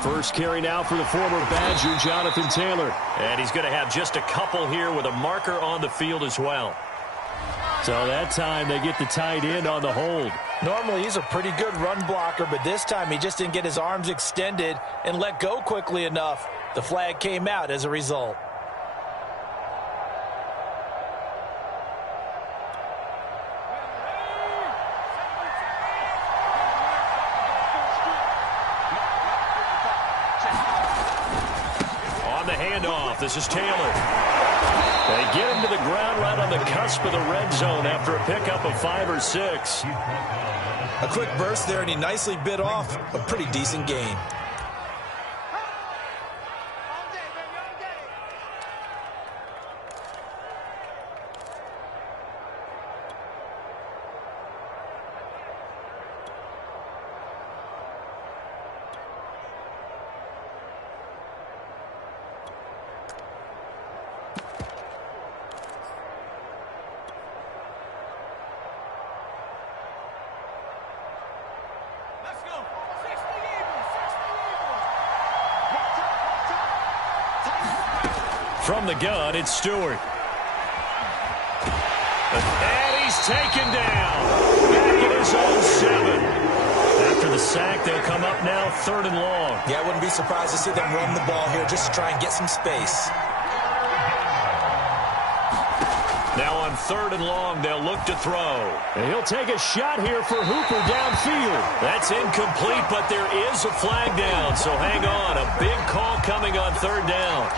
First carry now for the former Badger, Jonathan Taylor. And he's going to have just a couple here with a marker on the field as well. So that time they get the tight end on the hold. Normally he's a pretty good run blocker, but this time he just didn't get his arms extended and let go quickly enough. The flag came out as a result. This is Taylor. They get him to the ground right on the cusp of the red zone after a pickup of 5 or 6. A quick burst there, and he nicely bit off a pretty decent gain. From the gun, it's Stewart. And he's taken down. Back at his own 7. After the sack, they'll come up now 3rd and long. Yeah, I wouldn't be surprised to see them run the ball here just to try and get some space. Now on 3rd and long, they'll look to throw. And he'll take a shot here for Hooper downfield. That's incomplete, but there is a flag down, so hang on. A big call coming on 3rd down.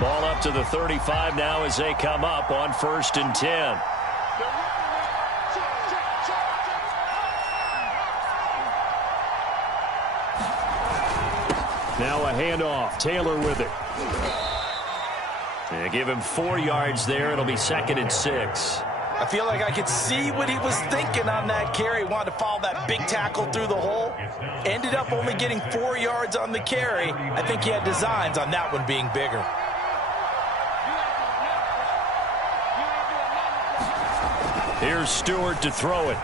Ball up to the 35 now as they come up on 1st and 10. Now a handoff. Taylor with it. They give him 4 yards there. It'll be 2nd and 6. I feel like I could see what he was thinking on that carry. Wanted to follow that big tackle through the hole. Ended up only getting 4 yards on the carry. I think he had designs on that one being bigger. Here's Stewart to throw it.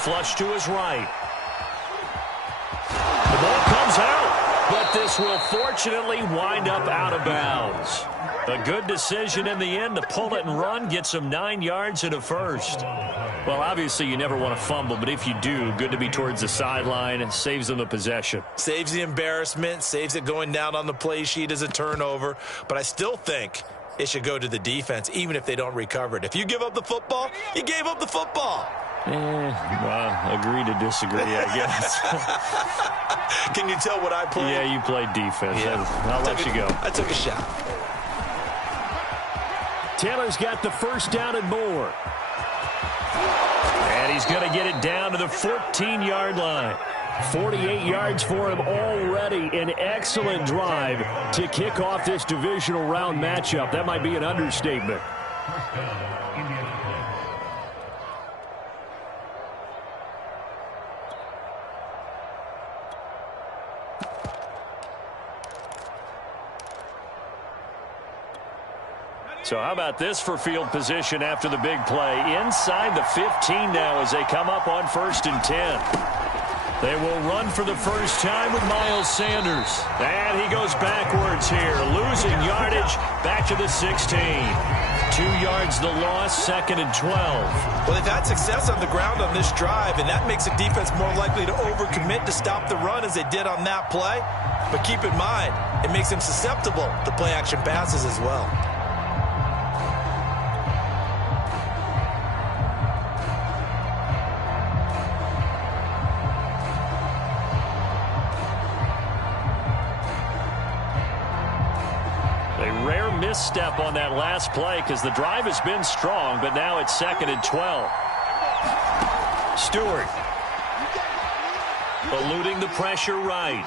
Flush to his right. The ball comes out, but this will fortunately wind up out of bounds. A good decision in the end to pull it and run, get some 9 yards and a first. Well, obviously you never want to fumble, but if you do, good to be towards the sideline. It saves them the possession. Saves the embarrassment, saves it going down on the play sheet as a turnover. But I still think it should go to the defense, even if they don't recover it. If you give up the football, you gave up the football. Well, agree to disagree, I guess. Can you tell what I played? Yeah, you played defense. Yeah. I'll let you go. I took a shot. Taylor's got the first down and more. And he's going to get it down to the 14-yard line. 48 yards for him already. An excellent drive to kick off this divisional round matchup. That might be an understatement. So how about this for field position after the big play? Inside the 15 now as they come up on 1st and 10. They will run for the first time with Miles Sanders. And he goes backwards here, losing yardage back to the 16. 2 yards the loss, 2nd and 12. Well, they've had success on the ground on this drive, and that makes the defense more likely to overcommit to stop the run as they did on that play. But keep in mind, it makes them susceptible to play-action passes as well. Misstep on that last play because the drive has been strong, but now it's 2nd and 12. Stewart eluding the pressure right.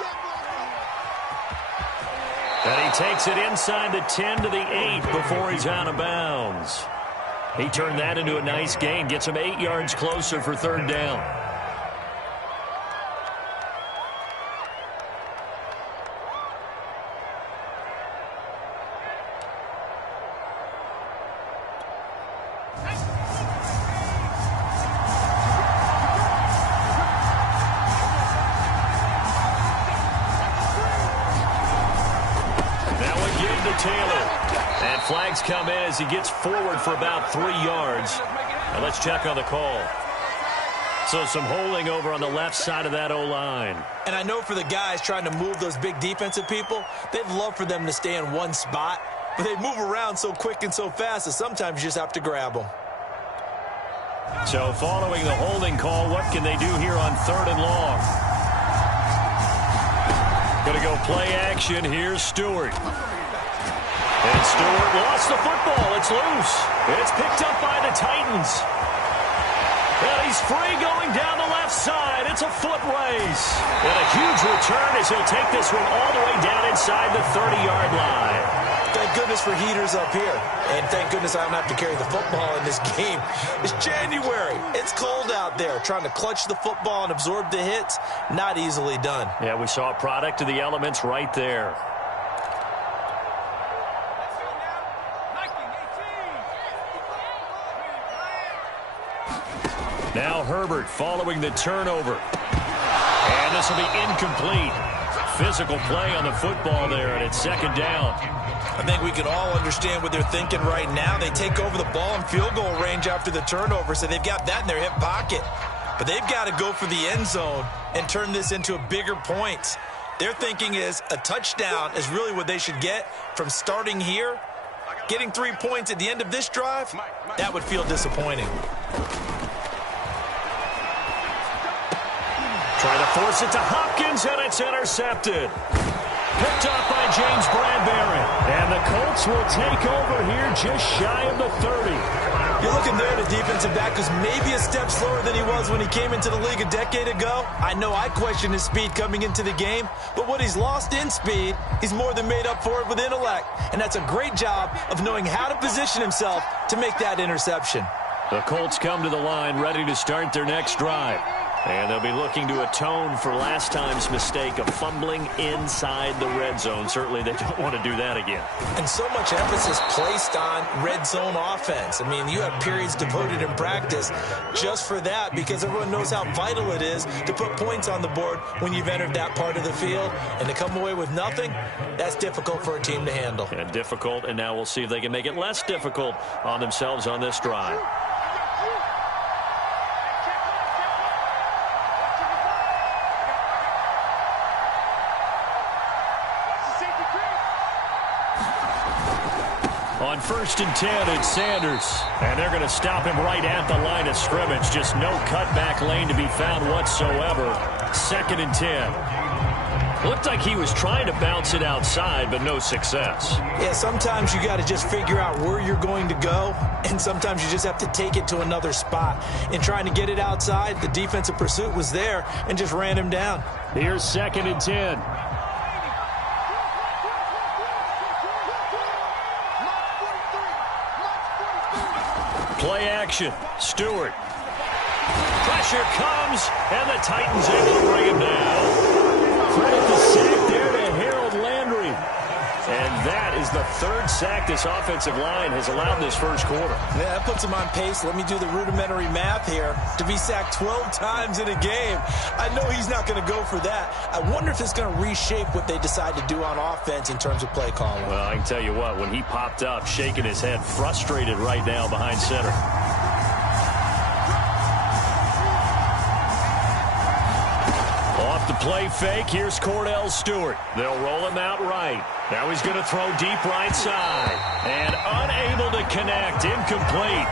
And he takes it inside the 10 to the 8 before he's out of bounds. He turned that into a nice gain, gets him 8 yards closer for 3rd down. And flags come in as he gets forward for about 3 yards. Now let's check on the call. So some holding over on the left side of that O-line. And I know for the guys trying to move those big defensive people, they'd love for them to stay in one spot. But they move around so quick and so fast that sometimes you just have to grab them. So following the holding call, what can they do here on 3rd and long? Going to go play action. Here's Stewart. And Stewart lost the football. It's loose. It's picked up by the Titans. And he's free going down the left side. It's a foot race. And a huge return as he'll take this one all the way down inside the 30-yard line. Thank goodness for heaters up here. And thank goodness I don't have to carry the football in this game. It's January. It's cold out there. Trying to clutch the football and absorb the hits, not easily done. Yeah, we saw a product of the elements right there. Now Herbert following the turnover. And this will be incomplete. Physical play on the football there, and it's 2nd down. I think we can all understand what they're thinking right now. They take over the ball in field goal range after the turnover, so they've got that in their hip pocket. But they've got to go for the end zone and turn this into a bigger point. Their thinking is a touchdown is really what they should get from starting here. Getting 3 points at the end of this drive, that would feel disappointing. Trying to force it to Hopkins, and it's intercepted. Picked up by James Bradbury. And the Colts will take over here just shy of the 30. You're looking there at a defensive back who's maybe a step slower than he was when he came into the league a decade ago. I know I questioned his speed coming into the game, but what he's lost in speed, he's more than made up for it with intellect. And that's a great job of knowing how to position himself to make that interception. The Colts come to the line ready to start their next drive. And they'll be looking to atone for last time's mistake of fumbling inside the red zone. Certainly they don't want to do that again. And so much emphasis placed on red zone offense. I mean, you have periods devoted in practice just for that because everyone knows how vital it is to put points on the board when you've entered that part of the field. And to come away with nothing, that's difficult for a team to handle. And difficult, and now we'll see if they can make it less difficult on themselves on this drive. On 1st and 10, it's Sanders. And they're going to stop him right at the line of scrimmage. Just no cutback lane to be found whatsoever. 2nd and 10. Looked like he was trying to bounce it outside, but no success. Yeah, sometimes you got to just figure out where you're going to go, and sometimes you just have to take it to another spot. In trying to get it outside, the defensive pursuit was there and just ran him down. Here's 2nd and 10. Play action. Stewart. Pressure comes, and the Titans able to bring him down. Credit the sack there to Harold Landry. And that is the 3rd sack this offensive line has allowed this first quarter. Yeah, that puts him on pace. Let me do the rudimentary math here. To be sacked 12 times in a game, I know he's not going to go for that. I wonder if it's going to reshape what they decide to do on offense in terms of play calling. Well, I can tell you what, when he popped up, shaking his head, frustrated right now behind center. Off the play fake, here's Cordell Stewart. They'll roll him out right. Now he's going to throw deep right side. And unable to connect, incomplete.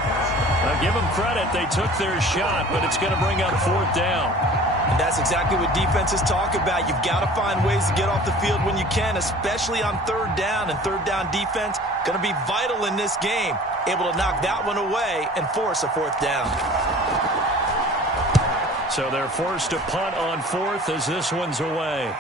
Now give them credit, they took their shot, but it's going to bring up 4th down. And that's exactly what defenses talk about. You've got to find ways to get off the field when you can, especially on 3rd down. And 3rd down defense going to be vital in this game. Able to knock that one away and force a 4th down. So they're forced to punt on 4th as this one's away.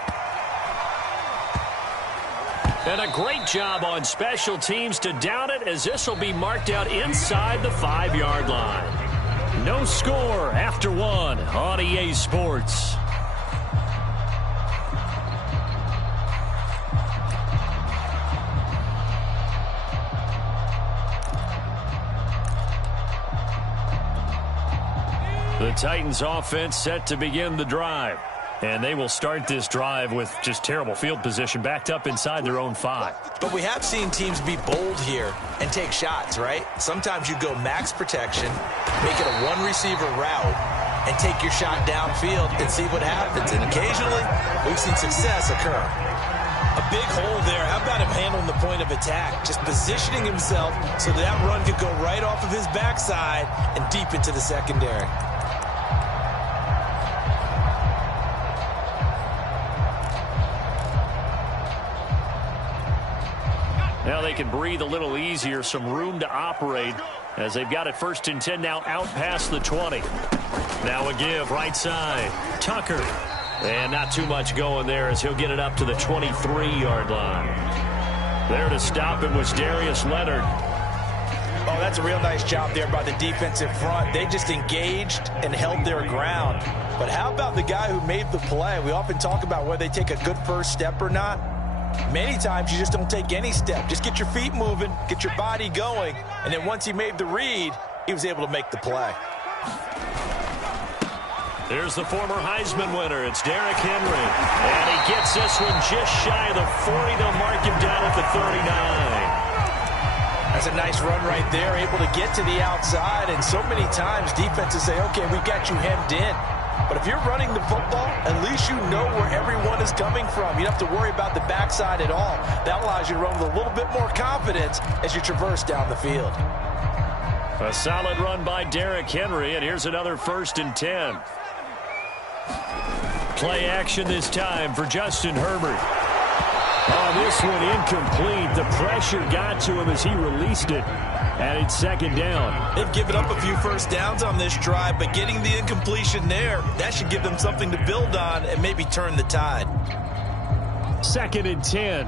And a great job on special teams to down it, as this will be marked out inside the 5-yard line. No score after 1 on EA Sports. The Titans offense set to begin the drive. And they will start this drive with just terrible field position, backed up inside their own 5. But we have seen teams be bold here and take shots, right? Sometimes you go max protection, make it a one-receiver route, and take your shot downfield and see what happens. And occasionally, we've seen success occur. A big hole there. How about him handling the point of attack? Just positioning himself so that run could go right off of his backside and deep into the secondary. Now they can breathe a little easier, some room to operate as they've got it 1st and 10 now out past the 20. Now a give right side. Tucker. And not too much going there as he'll get it up to the 23-yard line. There to stop it was Darius Leonard. Oh, that's a real nice job there by the defensive front. They just engaged and held their ground. But how about the guy who made the play? We often talk about whether they take a good first step or not. Many times you just don't take any step. Just get your feet moving, get your body going, and then once he made the read, he was able to make the play. There's the former Heisman winner. It's Derrick Henry. And he gets this one just shy of the 40. They'll mark him down at the 39. That's a nice run right there, able to get to the outside. And so many times defenses say, okay, we got you hemmed in. But if you're running the football, at least you know where everyone is coming from. You don't have to worry about the backside at all. That allows you to run with a little bit more confidence as you traverse down the field. A solid run by Derrick Henry, and here's another 1st and 10. Play action this time for Justin Herbert. Oh, this one incomplete. The pressure got to him as he released it. And it's 2nd down. They've given up a few first downs on this drive, but getting the incompletion there, that should give them something to build on and maybe turn the tide. 2nd and 10.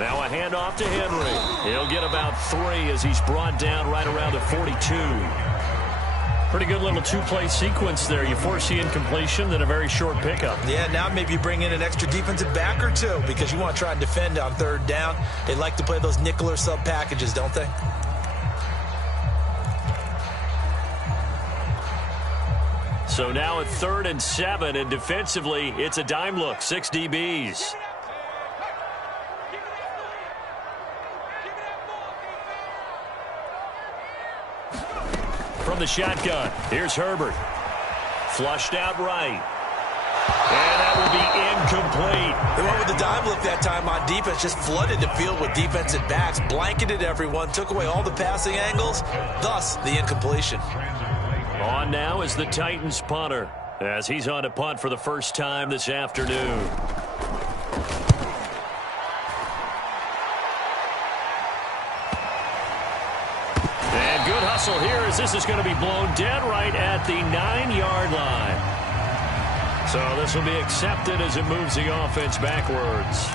Now a handoff to Henry. He'll get about 3 as he's brought down right around the 42. Pretty good little two-play sequence there. You force the incompletion, then a very short pickup. Yeah, now maybe you bring in an extra defensive back or two because you want to try and defend on 3rd down. They like to play those nickel or sub packages, don't they? So now at 3rd and 7, and defensively, it's a dime look. 6 DBs. From the shotgun, here's Herbert. Flushed out right. And that will be incomplete. They went with the dime look that time on defense, just flooded the field with defensive backs, blanketed everyone, took away all the passing angles, thus the incompletion. On now is the Titans punter as he's on to punt for the first time this afternoon. Good hustle here as this is going to be blown dead right at the 9-yard line. So this will be accepted as it moves the offense backwards.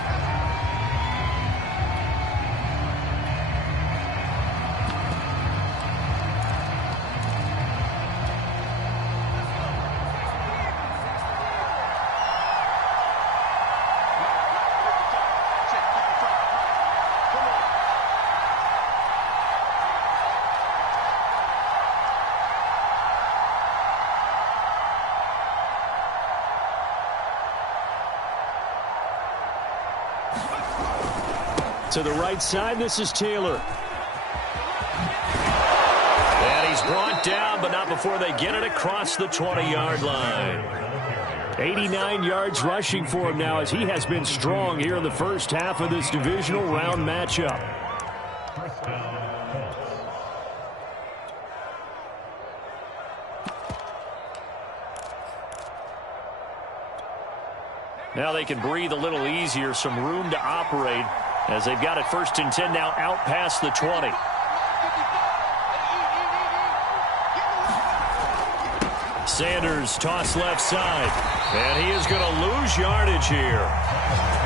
To the right side, this is Taylor. And he's brought down, but not before they get it across the 20-yard line. 89 yards rushing for him now as he has been strong here in the first half of this divisional round matchup. Now they can breathe a little easier, some room to operate as they've got it 1st and 10 now out past the 20. Sanders toss left side, and he is going to lose yardage here.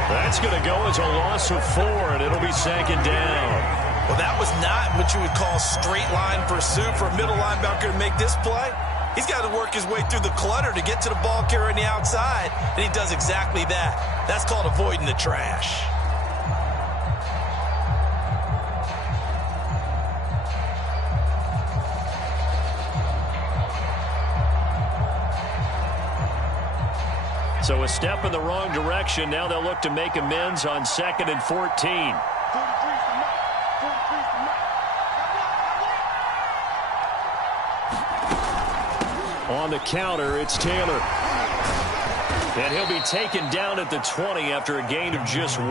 That's going to go as a loss of 4, and it'll be 2nd down. Well, that was not what you would call straight line pursuit for a middle linebacker to make this play. He's got to work his way through the clutter to get to the ball carrier on the outside, and he does exactly that. That's called avoiding the trash. So a step in the wrong direction. Now they'll look to make amends on 2nd and 14. On the counter, it's Taylor. And he'll be taken down at the 20 after a gain of just 1.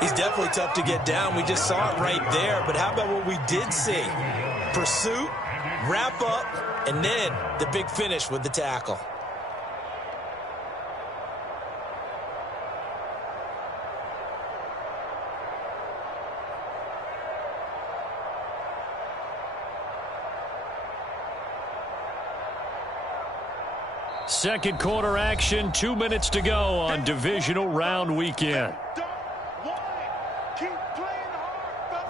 He's definitely tough to get down. We just saw it right there. But how about what we did see? Pursuit, wrap up, and then the big finish with the tackle. Second quarter action, 2 minutes to go on divisional round weekend.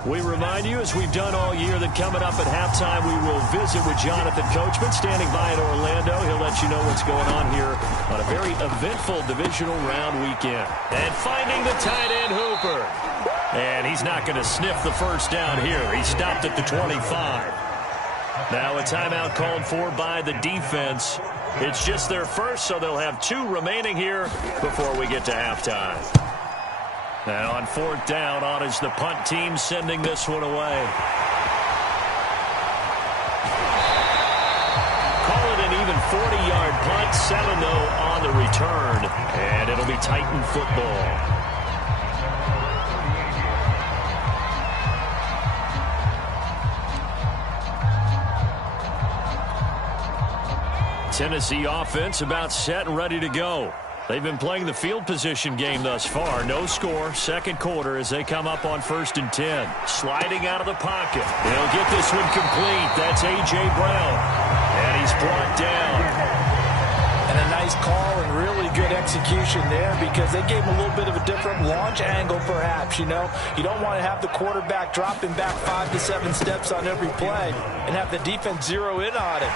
We remind you, as we've done all year, that coming up at halftime, we will visit with Jonathan Coachman, standing by in Orlando. He'll let you know what's going on here on a very eventful divisional round weekend. And finding the tight end, Hooper. And he's not going to sniff the first down here. He stopped at the 25. Now a timeout called for by the defense. It's just their first, so they'll have 2 remaining here before we get to halftime. Now on 4th down, on is the punt team sending this one away. Call it an even 40-yard punt, 7-0 on the return, and it'll be Titan football. Tennessee offense about set and ready to go. They've been playing the field position game thus far. No score, second quarter as they come up on 1st and 10. Sliding out of the pocket. They'll get this one complete. That's A.J. Brown. And he's brought down. And a nice call and really good execution there because they gave him a little bit of a different launch angle perhaps, you know. You don't want to have the quarterback dropping back 5 to 7 steps on every play and have the defense zero in on it.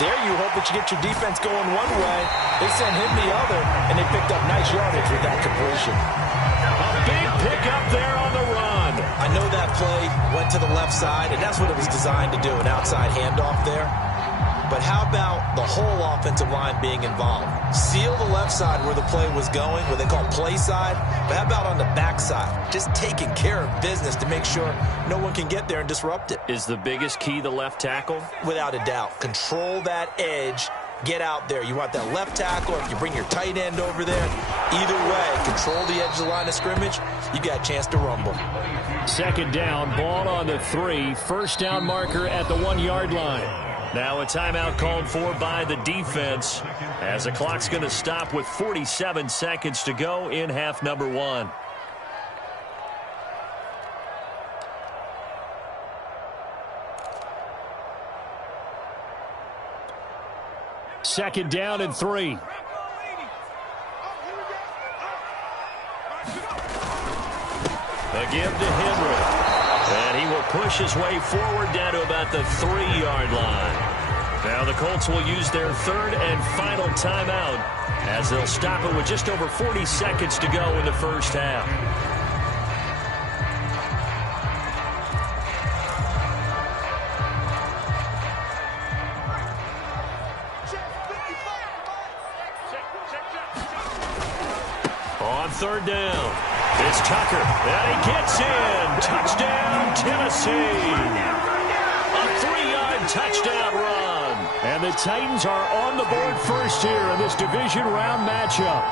There you hope that you get your defense going one way. They sent him the other, and they picked up nice yardage with that completion. A big pickup there on the run. I know that play went to the left side, and that's what it was designed to do, an outside handoff there. But how about the whole offensive line being involved? Seal the left side where the play was going, what they call play side. But how about on the back side? Just taking care of business to make sure no one can get there and disrupt it. Is the biggest key the left tackle? Without a doubt. Control that edge. Get out there. You want that left tackle. If you bring your tight end over there, either way, control the edge of the line of scrimmage, you got a chance to rumble. 2nd down, ball on the 3. First down marker at the 1-yard line. Now a timeout called for by the defense as the clock's going to stop with 47 seconds to go in half number 1. Second down and 3. A give to Henry. And he will push his way forward down to about the 3-yard line. Now the Colts will use their 3rd and final timeout as they'll stop it with just over 40 seconds to go in the first half. On 3rd down, it's Tucker, and he gets in. Touchdown, Tennessee. A 3-yard touchdown run. And the Titans are on the board first here in this division round matchup.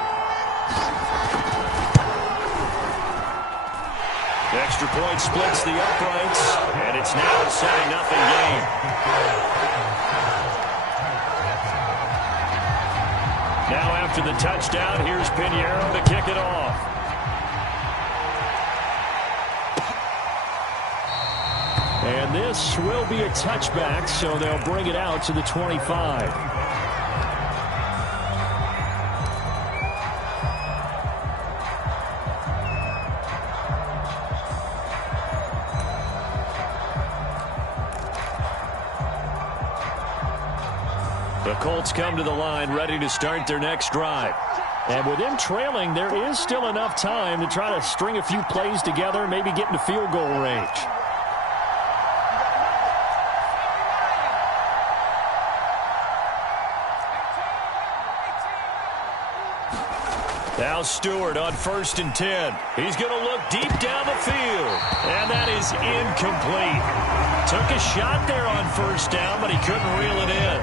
Extra point splits the uprights, and it's now a 7-0 game. Now after the touchdown, here's Pinheiro to kick it off. And this will be a touchback, so they'll bring it out to the 25. The Colts come to the line ready to start their next drive. And with them trailing, there is still enough time to try to string a few plays together, maybe get into field goal range. Now Stewart on 1st and 10. He's going to look deep down the field. And that is incomplete. Took a shot there on 1st down, but he couldn't reel it in.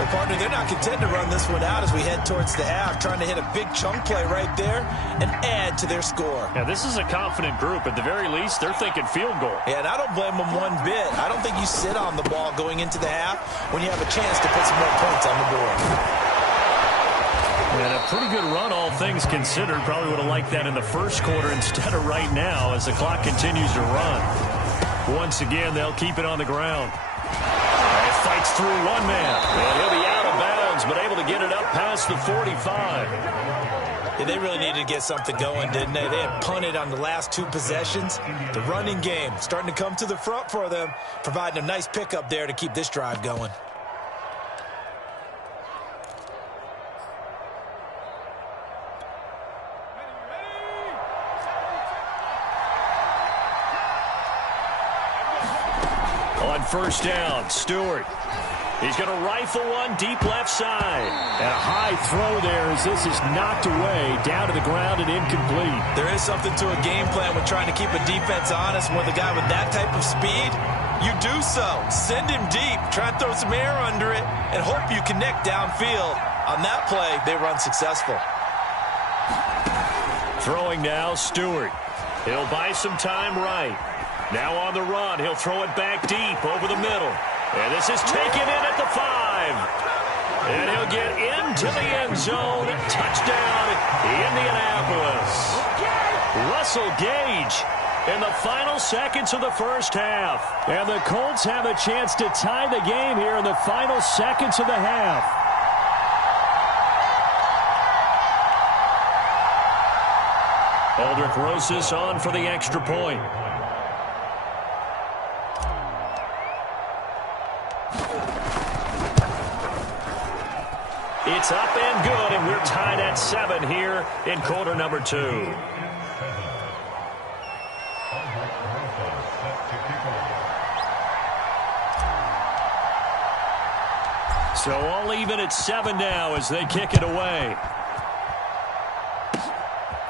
Well, partner, they're not content to run this one out as we head towards the half, trying to hit a big chunk play right there and add to their score. Yeah, this is a confident group. At the very least, they're thinking field goal. Yeah, and I don't blame them one bit. I don't think you sit on the ball going into the half when you have a chance to put some more points on the board. And a pretty good run, all things considered. Probably would have liked that in the first quarter instead of right now as the clock continues to run. Once again, they'll keep it on the ground. And fights through one man. And he'll be out of bounds, but able to get it up past the 45. Yeah, they really needed to get something going, didn't they? They had punted on the last 2 possessions. The running game starting to come to the front for them, providing a nice pickup there to keep this drive going. On 1st down, Stewart. He's going to rifle one deep left side. And a high throw there as this is knocked away, down to the ground and incomplete. There is something to a game plan with trying to keep a defense honest. With a guy with that type of speed, you do so. Send him deep, try and throw some air under it, and hope you connect downfield. On that play, they run successful. Throwing now, Stewart. He'll buy some time right. Now on the run, he'll throw it back deep over the middle. And this is taken in at the 5. And he'll get into the end zone. Touchdown, Indianapolis. Russell Gage in the final seconds of the first half. And the Colts have a chance to tie the game here in the final seconds of the half. Aldrich Rosas on for the extra point. It's up and good, and we're tied at 7 here in quarter number 2. So all even at 7 now as they kick it away.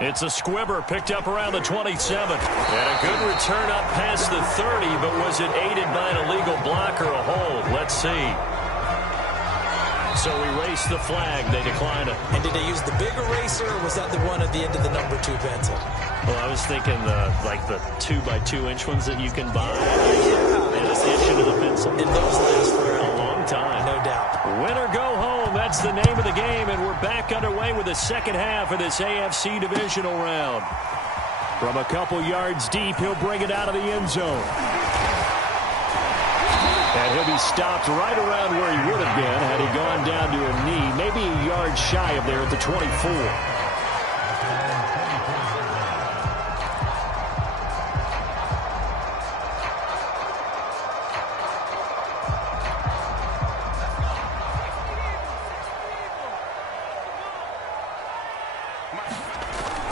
It's a squibber picked up around the 27. And a good return up past the 30, but was it aided by an illegal block or a hold? Let's see. So erase the flag. They decline it. And did they use the big eraser, or was that the one at the end of the number 2 pencil? Well, I was thinking like the 2x2-inch ones that you can buy. Yeah. And an inch into the pencil. And those last for a long time. No doubt. Win or go home. That's the name of the game. And we're back underway with the second half of this AFC divisional round. From a couple yards deep, he'll bring it out of the end zone. And he'll be stopped right around where he would have been had he gone down to a knee, maybe a yard shy of there at the 24.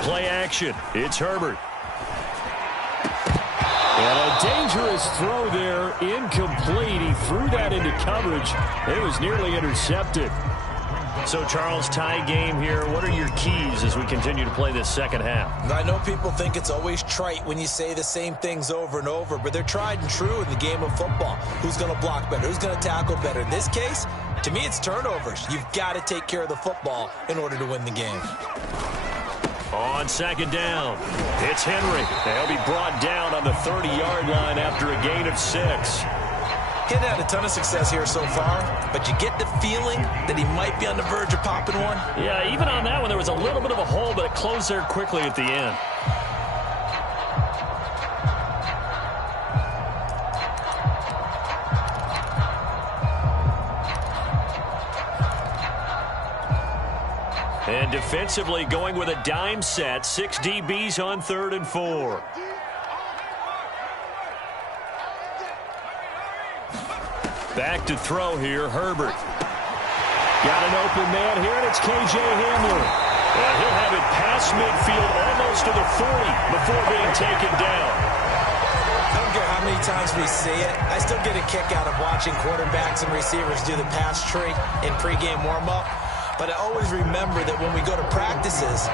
Play action. It's Herbert. And a dangerous throw there, incomplete. He threw that into coverage. It was nearly intercepted. So, Charles, tie game here. What are your keys as we continue to play this second half? I know people think it's always trite when you say the same things over and over, but they're tried and true in the game of football. Who's going to block better? Who's going to tackle better? In this case, to me, it's turnovers. You've got to take care of the football in order to win the game. On second down, it's Henry. They'll be brought down on the 30-yard line after a gain of 6. He's had a ton of success here so far, but you get the feeling that he might be on the verge of popping one. Yeah, even on that one, there was a little bit of a hole, but it closed there quickly at the end. And defensively going with a dime set. 6 DBs on 3rd and 4. Back to throw here, Herbert. Got an open man here, and it's KJ Hamler. And he'll have it past midfield almost to the 40 before being taken down. I don't care how many times we see it. I still get a kick out of watching quarterbacks and receivers do the pass tree in pregame warm-up. But I always remember that when we go to practices,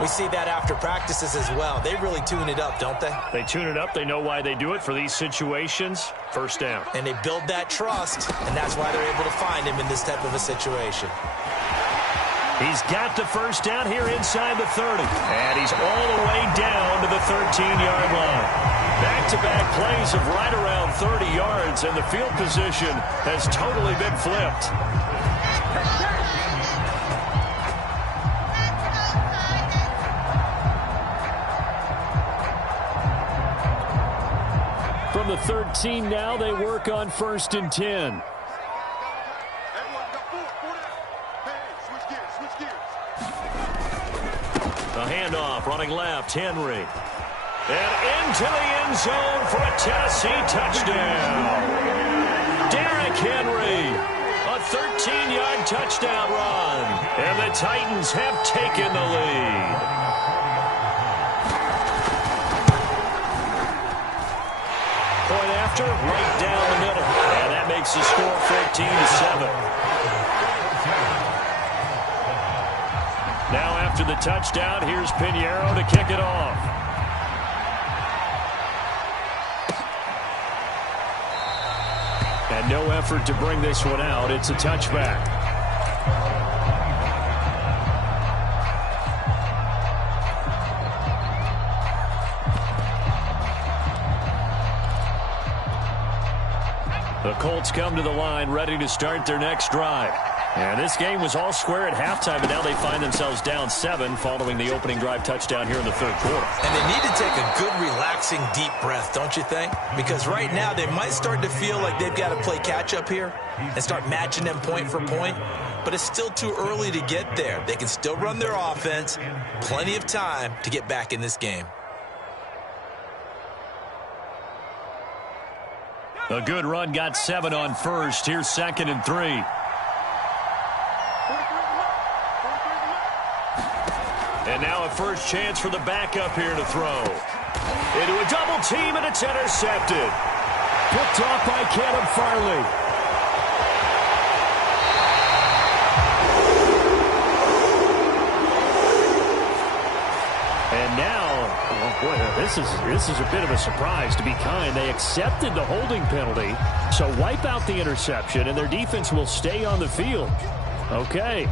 We see that after practices as well. They really tune it up, don't they? They tune it up. They know why they do it for these situations. First down. And they build that trust, and that's why they're able to find him in this type of a situation. He's got the first down here inside the 30. And he's all the way down to the 13-yard line. Back-to-back plays of right around 30 yards, and the field position has totally been flipped. From the 13 now, they work on 1st and 10. A handoff, running left, Henry. And into the end zone for a Tennessee touchdown. Derrick Henry, a 13-yard touchdown run. And the Titans have taken the lead. Point after, right down the middle. And that makes the score 14-7. Now after the touchdown, here's Pinheiro to kick it off. And no effort to bring this one out. It's a touchback. The Colts come to the line ready to start their next drive. And this game was all square at halftime, but now they find themselves down 7 following the opening drive touchdown here in the 3rd quarter. And they need to take a good, relaxing, deep breath, don't you think? Because right now they might start to feel like they've got to play catch-up here and start matching them point for point. But it's still too early to get there. They can still run their offense. Plenty of time to get back in this game. A good run got 7 on 1st. Here's 2nd and 3. And now a first chance for the backup here to throw. Into a double team, and it's intercepted. Picked off by Caleb Farley. And now, oh boy, this is a bit of a surprise, to be kind. They accepted the holding penalty, so wipe out the interception, and their defense will stay on the field. Okay.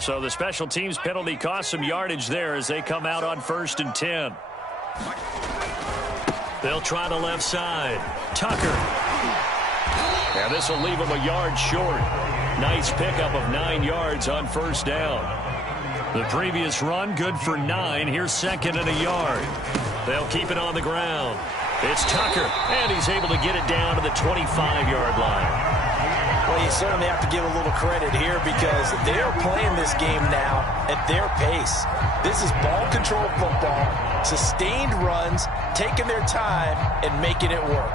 So the special teams penalty cost some yardage there as they come out on 1st and 10. They'll try the left side. Tucker. And this will leave him a yard short. Nice pickup of 9 yards on 1st down. The previous run, good for 9. Here's 2nd and a yard. They'll keep it on the ground. It's Tucker, and he's able to get it down to the 25-yard line. Well, you certainly have to give a little credit here because they're playing this game now at their pace. This is ball control football, sustained runs, taking their time, and making it work.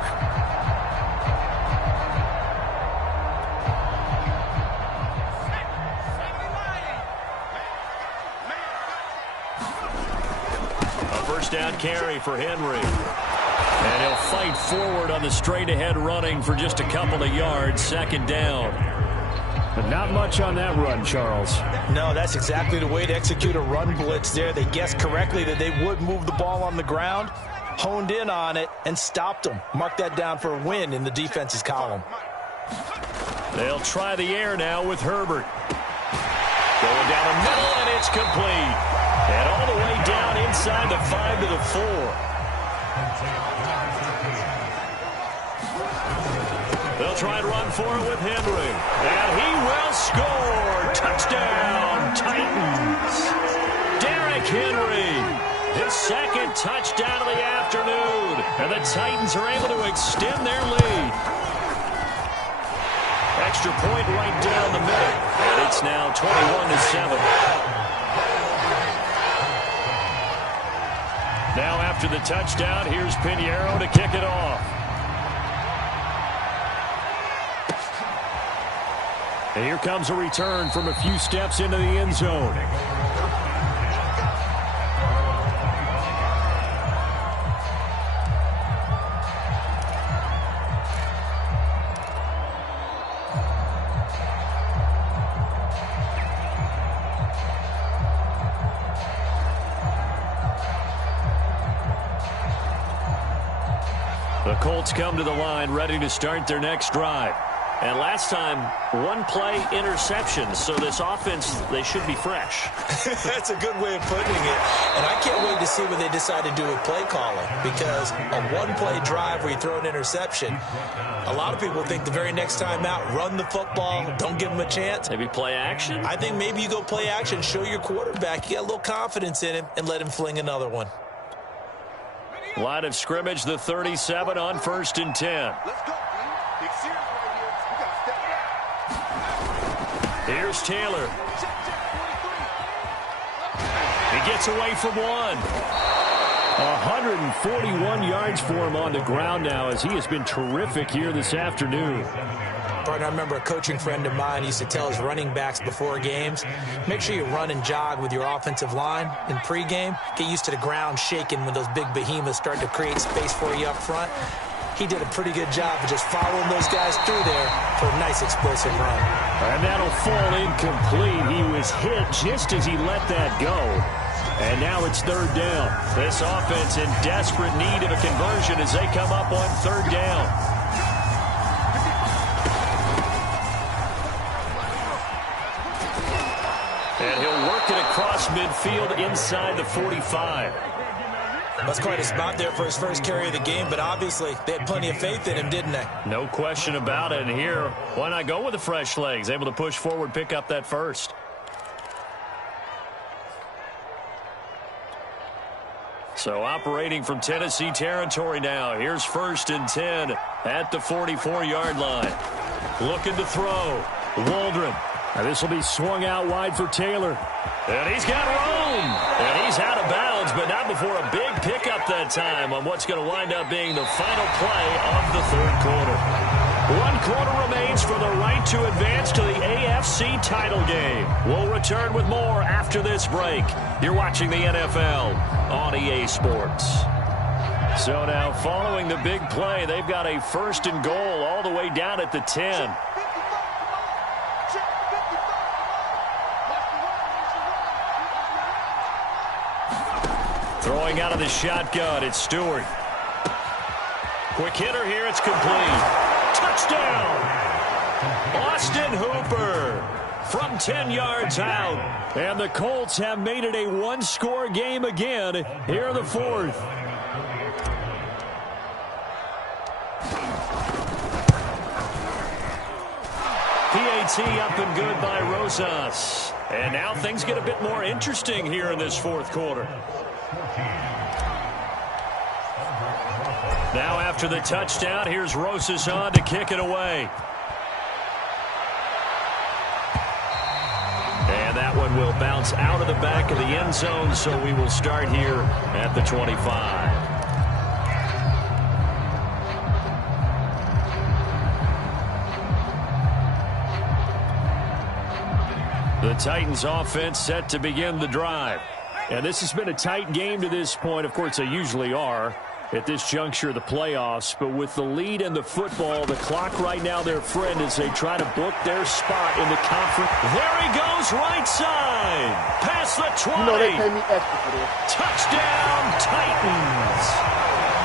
A first down carry for Henry. And he'll fight forward on the straight-ahead running for just a couple of yards. 2nd down. But not much on that run, Charles. No, that's exactly the way to execute a run blitz there. They guessed correctly that they would move the ball on the ground, honed in on it, and stopped them. Mark that down for a win in the defense's column. They'll try the air now with Herbert. Going down the middle, and it's complete. And all the way down inside the 5 to the 4. They'll try and run for it with Henry. And he will score. Touchdown, Titans. Derrick Henry, his 2nd touchdown of the afternoon. And the Titans are able to extend their lead. Extra point right down the middle. And it's now 21-7. Now after the touchdown, here's Pinheiro to kick it off. And here comes a return from a few steps into the end zone. The Colts come to the line ready to start their next drive. And last time, one play interception. So this offense, they should be fresh. That's a good way of putting it. And I can't wait to see what they decide to do with play calling. Because a one-play drive where you throw an interception, a lot of people think the very next time out, run the football, don't give them a chance. Maybe play action? I think maybe you go play action, show your quarterback you got a little confidence in him, and let him fling another one. Line of scrimmage, the 37 on 1st and 10. Let's go, Big series right here. We got to step it up. Here's Taylor. He gets away from one. 141 yards for him on the ground now as he has been terrific here this afternoon. Partner, I remember a coaching friend of mine used to tell his running backs before games, make sure you run and jog with your offensive line in pregame. Get used to the ground shaking when those big behemoths start to create space for you up front. He did a pretty good job of just following those guys through there for a nice explosive run. And that'll fall incomplete. He was hit just as he let that go. And now it's 3rd down. This offense in desperate need of a conversion as they come up on 3rd down. And he'll work it across midfield inside the 45. That's quite a spot there for his first carry of the game, but obviously they had plenty of faith in him, didn't they? No question about it. And here, why not go with the fresh legs? Able to push forward, pick up that first. So operating from Tennessee territory now. Here's 1st and 10 at the 44-yard line. Looking to throw. Waldron. And this will be swung out wide for Taylor. And he's got room. And he's out of bounds, but not before a big pickup that time on what's going to wind up being the final play of the 3rd quarter. 1 quarter remains for the right to advance to the AFC title game. We'll return with more after this break. You're watching the NFL on EA Sports. So now following the big play, they've got a 1st and goal all the way down at the 10. Throwing out of the shotgun, it's Stewart. Quick hitter here, it's complete. Touchdown! Austin Hooper from 10 yards out. And the Colts have made it a one-score game again here in the 4th. PAT up and good by Rosas. And now things get a bit more interesting here in this 4th quarter. Now after the touchdown, here's Rosas on to kick it away. And that one will bounce out of the back of the end zone, so we will start here at the 25. The Titans offense set to begin the drive. And this has been a tight game to this point. Of course, they usually are at this juncture of the playoffs. But with the lead in the football, the clock right now their friend as they try to book their spot in the conference. There he goes, right side. Past the 20. You know they pay me extra for this. Touchdown, Titans.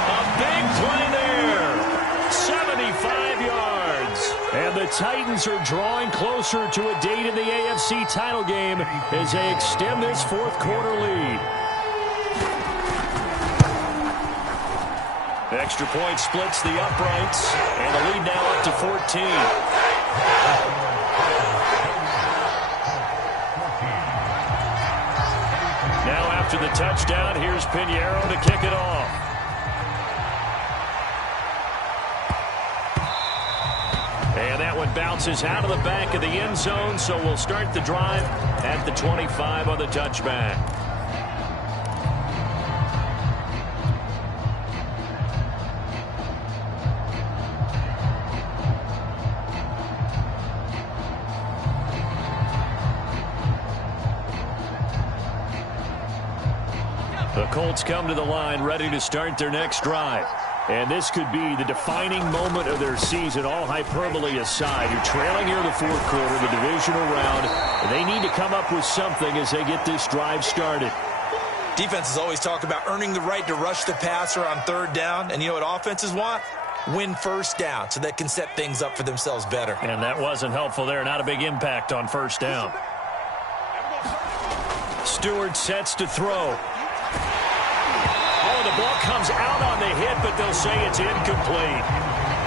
A big play there. 75 yards. And the Titans are drawing closer to a date in the AFC title game as they extend this 4th quarter lead. Extra point splits the uprights, and the lead now up to 14. Now after the touchdown, here's Pinheiro to kick it off. And that one bounces out of the back of the end zone, so we'll start the drive at the 25 on the touchback. The Colts come to the line ready to start their next drive. And this could be the defining moment of their season, all hyperbole aside. You're trailing here in the 4th quarter, the divisional round, and they need to come up with something as they get this drive started. Defenses always talk about earning the right to rush the passer on 3rd down, and you know what offenses want? win first down so they can set things up for themselves better. And that wasn't helpful there. Not a big impact on first down. Stewart sets to throw. Oh, the ball comes out on the hit, but they'll say it's incomplete.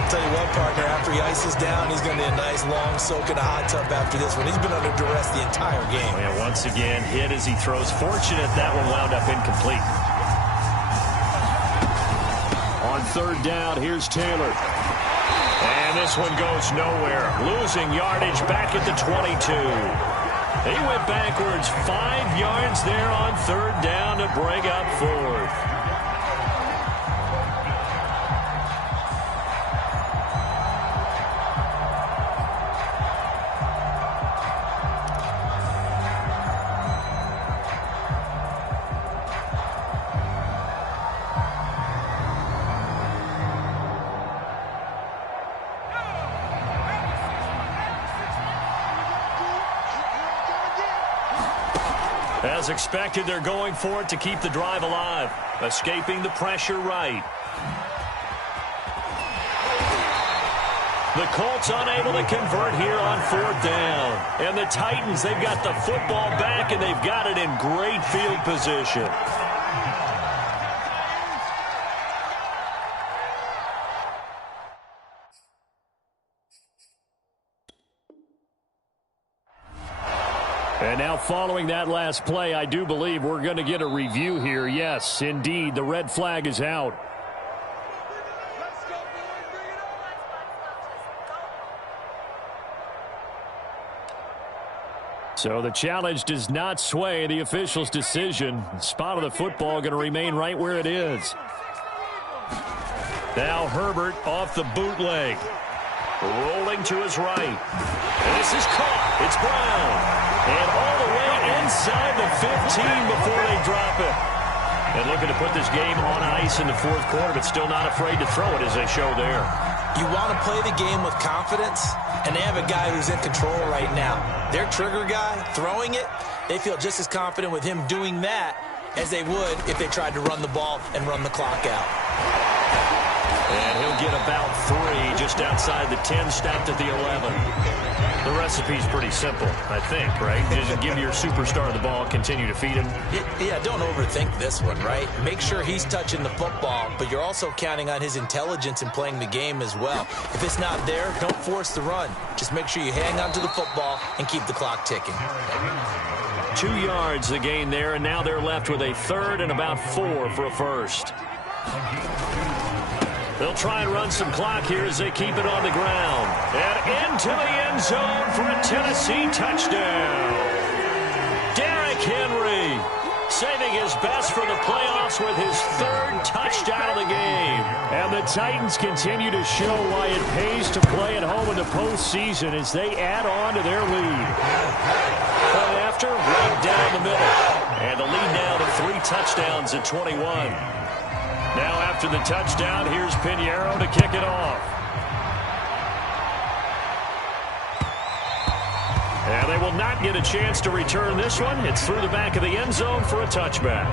I'll tell you what, partner, after he ices down, he's going to be a nice long soak in a hot tub after this one. He's been under duress the entire game. And once again, hit as he throws. Fortunate that one wound up incomplete. On third down, here's Taylor. And this one goes nowhere. Losing yardage back at the 22. He went backwards 5 yards there on third down to bring up fourth. As expected, they're going for it to keep the drive alive, escaping the pressure right. The Colts unable to convert here on fourth down. And the Titans, they've got the football back, and they've got it in great field position. And now following that last play, I do believe we're going to get a review here. Yes, indeed, the red flag is out. So the challenge does not sway the official's decision. The spot of the football going to remain right where it is. Now Herbert off the bootleg. Rolling to his right. And this is caught. It's Brown. And all the way inside the 15 before they drop it. And looking to put this game on ice in the fourth quarter, but still not afraid to throw it as they show there. You want to play the game with confidence, and they have a guy who's in control right now. Their trigger guy, throwing it, they feel just as confident with him doing that as they would if they tried to run the ball and run the clock out. And he'll get about 3 just outside the 10, stopped at the 11. The recipe's pretty simple, I think, right? Just give your superstar the ball, continue to feed him. Yeah, don't overthink this one, right? Make sure he's touching the football, but you're also counting on his intelligence in playing the game as well. If it's not there, don't force the run. Just make sure you hang on to the football and keep the clock ticking. 2 yards the gain there, and now they're left with a third and about 4 for a first. They'll try and run some clock here as they keep it on the ground. And into the end zone for a Tennessee touchdown. Derrick Henry saving his best for the playoffs with his 3rd touchdown of the game. And the Titans continue to show why it pays to play at home in the postseason as they add on to their lead. But after, right down the middle. And the lead now to 3 touchdowns at 21. Now after the touchdown, here's Pinheiro to kick it off. And they will not get a chance to return this one. It's through the back of the end zone for a touchback.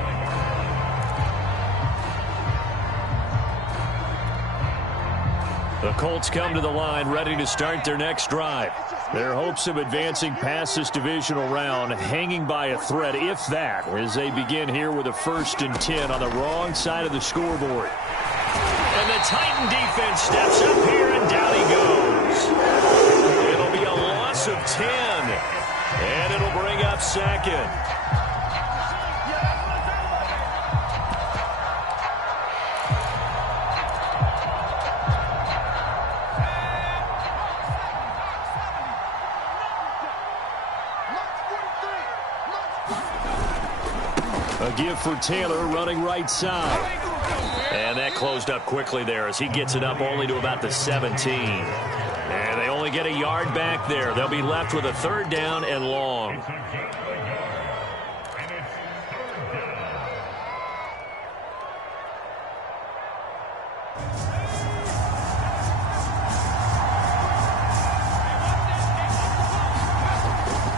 The Colts come to the line ready to start their next drive. Their hopes of advancing past this divisional round hanging by a thread, if that, as they begin here with a 1st and 10 on the wrong side of the scoreboard. And the Titan defense steps up here, and down he goes. It'll be a loss of 10, and it'll bring up 2nd. A give for Taylor running right side. And that closed up quickly there as he gets it up only to about the 17. And they only get a yard back there. They'll be left with a 3rd down and long.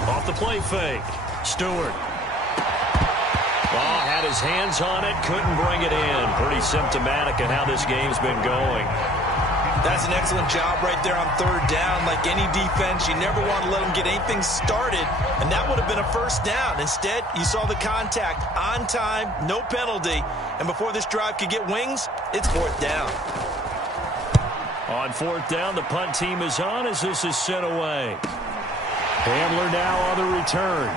Off the play fake. Stewart. Had his hands on it, couldn't bring it in. Pretty symptomatic of how this game's been going. That's an excellent job right there on third down. Like any defense, you never want to let them get anything started, and that would have been a first down. Instead, you saw the contact on time, no penalty, and before this drive could get wings, it's fourth down. On fourth down, the punt team is on as this is sent away. Handler now on the return.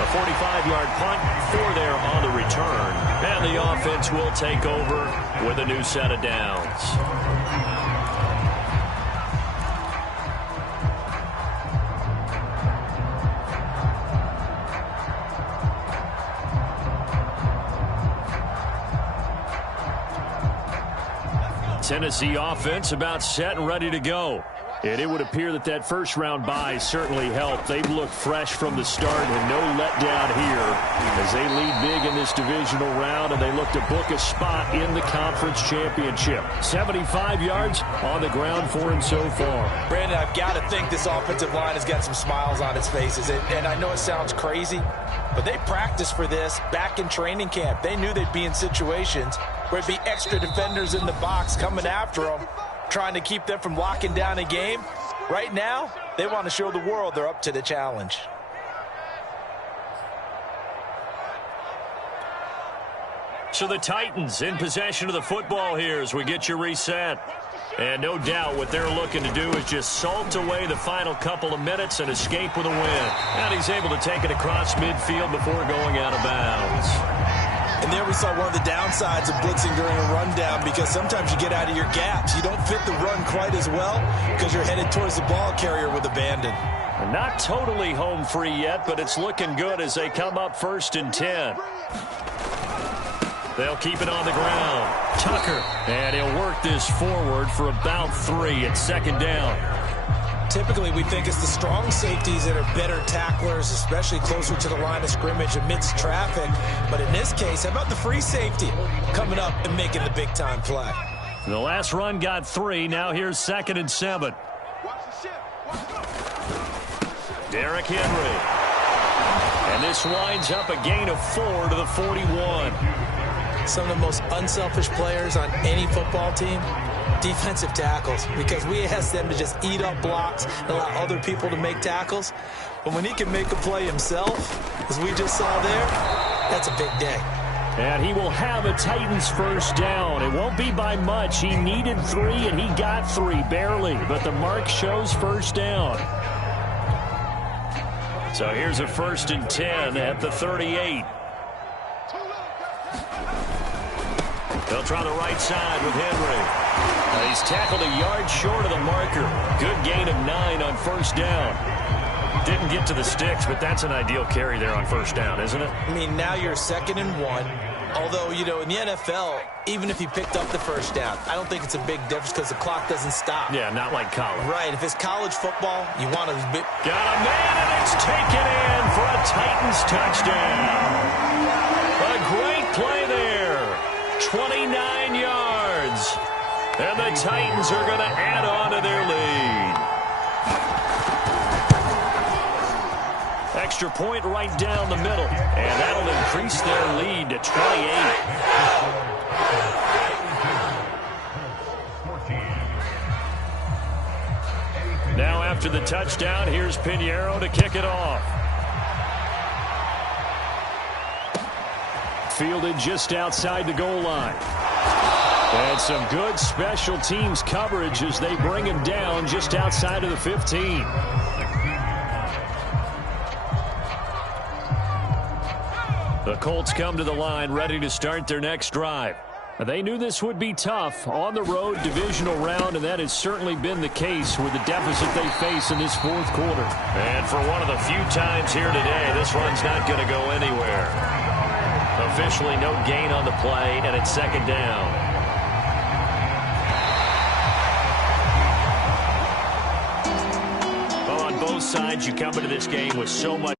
A 45-yard punt, 4 there on the return. And the offense will take over with a new set of downs. Tennessee offense about set and ready to go. And it would appear that that first-round bye certainly helped. They've looked fresh from the start and no letdown here as they lead big in this divisional round, and they look to book a spot in the conference championship. 75 yards on the ground for him so far. Brandon, I've got to think this offensive line has got some smiles on its faces. And I know it sounds crazy, but they practiced for this back in training camp. They knew they'd be in situations where it'd be extra defenders in the box coming after them, trying to keep them from locking down a game. Right now, they want to show the world they're up to the challenge. So the Titans in possession of the football here as we get you reset. And no doubt what they're looking to do is just salt away the final couple of minutes and escape with a win. And he's able to take it across midfield before going out of bounds. And there we saw one of the downsides of blitzing during a rundown, because sometimes you get out of your gaps. You don't fit the run quite as well because you're headed towards the ball carrier with abandon. Not totally home free yet, but it's looking good as they come up 1st and 10. They'll keep it on the ground. Tucker, and he'll work this forward for about 3 at 2nd down. Typically, we think it's the strong safeties that are better tacklers, especially closer to the line of scrimmage amidst traffic. But in this case, how about the free safety coming up and making the big-time play? The last run got 3. Now here's 2nd and 7. Derrick Henry. And this winds up a gain of 4 to the 41. Some of the most unselfish players on any football team, defensive tackles, because we ask them to just eat up blocks and allow other people to make tackles. But when he can make a play himself, as we just saw there, that's a big day. And he will have a Titans first down. It won't be by much. He needed 3, and he got 3, barely. But the mark shows first down. So here's a 1st and 10 at the 38. They'll try the right side with Henry. He's tackled a yard short of the marker. Good gain of 9 on 1st down. Didn't get to the sticks, but that's an ideal carry there on 1st down, isn't it? I mean, now you're 2nd and 1. Although, you know, in the NFL, even if he picked up the 1st down, I don't think it's a big difference because the clock doesn't stop. Yeah, not like college. Right. If it's college football, you want to... Got a man, and it's taken in for a Titans touchdown. A great play there. 29 yards. And the Titans are going to add on to their lead. Extra point right down the middle. And that'll increase their lead to 28. Now after the touchdown, here's Pinheiro to kick it off. Fielded just outside the goal line. And some good special teams coverage as they bring him down just outside of the 15. The Colts come to the line ready to start their next drive. They knew this would be tough on the road divisional round, and that has certainly been the case with the deficit they face in this 4th quarter. And for one of the few times here today, this run's not going to go anywhere. Officially no gain on the play, and it's 2nd down. Well, on both sides, you come into this game with so much